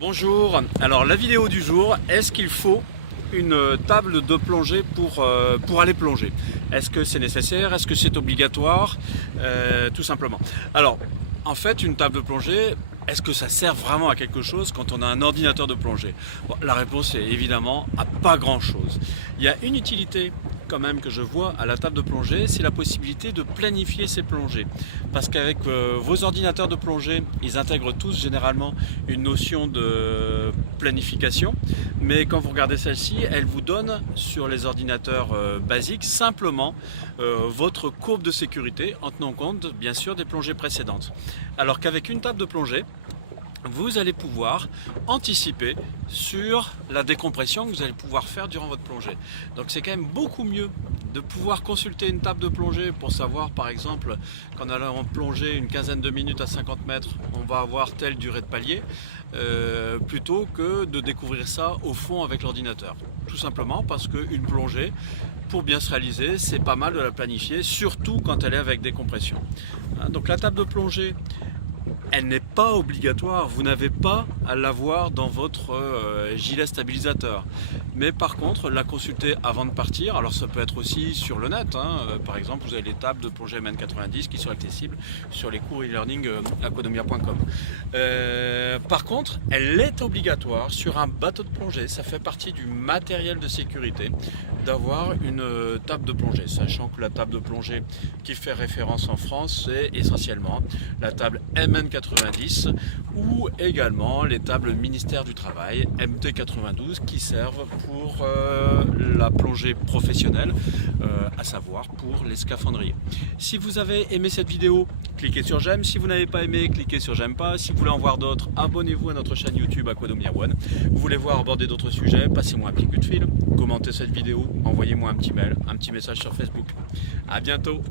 Bonjour, alors la vidéo du jour, est-ce qu'il faut une table de plongée pour aller plonger? Est-ce que c'est nécessaire? Est-ce que c'est obligatoire? Tout simplement. Alors, en fait, une table de plongée, est-ce que ça sert vraiment à quelque chose quand on a un ordinateur de plongée? Bon, la réponse est évidemment à pas grand-chose. Il y a une utilité quand même que je vois à la table de plongée, c'est la possibilité de planifier ses plongées. Parce qu'avec vos ordinateurs de plongée, ils intègrent tous généralement une notion de planification. Mais quand vous regardez celle-ci, elle vous donne sur les ordinateurs basiques simplement votre courbe de sécurité en tenant compte bien sûr des plongées précédentes. Alors qu'avec une table de plongée, vous allez pouvoir anticiper sur la décompression que vous allez pouvoir faire durant votre plongée. Donc c'est quand même beaucoup mieux de pouvoir consulter une table de plongée pour savoir par exemple qu'en allant plonger une quinzaine de minutes à 50 mètres on va avoir telle durée de palier plutôt que de découvrir ça au fond avec l'ordinateur. Tout simplement parce qu'une plongée, pour bien se réaliser, c'est pas mal de la planifier, surtout quand elle est avec décompression. Donc la table de plongée, elle n'est pas obligatoire, vous n'avez pas à l'avoir dans votre gilet stabilisateur. Mais par contre, la consulter avant de partir, alors ça peut être aussi sur le net, par exemple vous avez les tables de plongée MN90 qui sont accessibles sur les cours e-learning aquadomia.com. Par contre, elle est obligatoire sur un bateau de plongée, ça fait partie du matériel de sécurité d'avoir une table de plongée, sachant que la table de plongée qui fait référence en France, c'est essentiellement la table MN90 ou également les tables ministère du Travail MT92 qui servent pour la plongée professionnelle, à savoir pour les scaphandriers. Si vous avez aimé cette vidéo, cliquez sur j'aime. Si vous n'avez pas aimé, cliquez sur j'aime pas. Si vous voulez en voir d'autres, abonnez-vous à notre chaîne YouTube Aquadomia One. Vous voulez voir aborder d'autres sujets, passez-moi un petit coup de fil, commentez cette vidéo, envoyez-moi un petit mail, un petit message sur Facebook. À bientôt.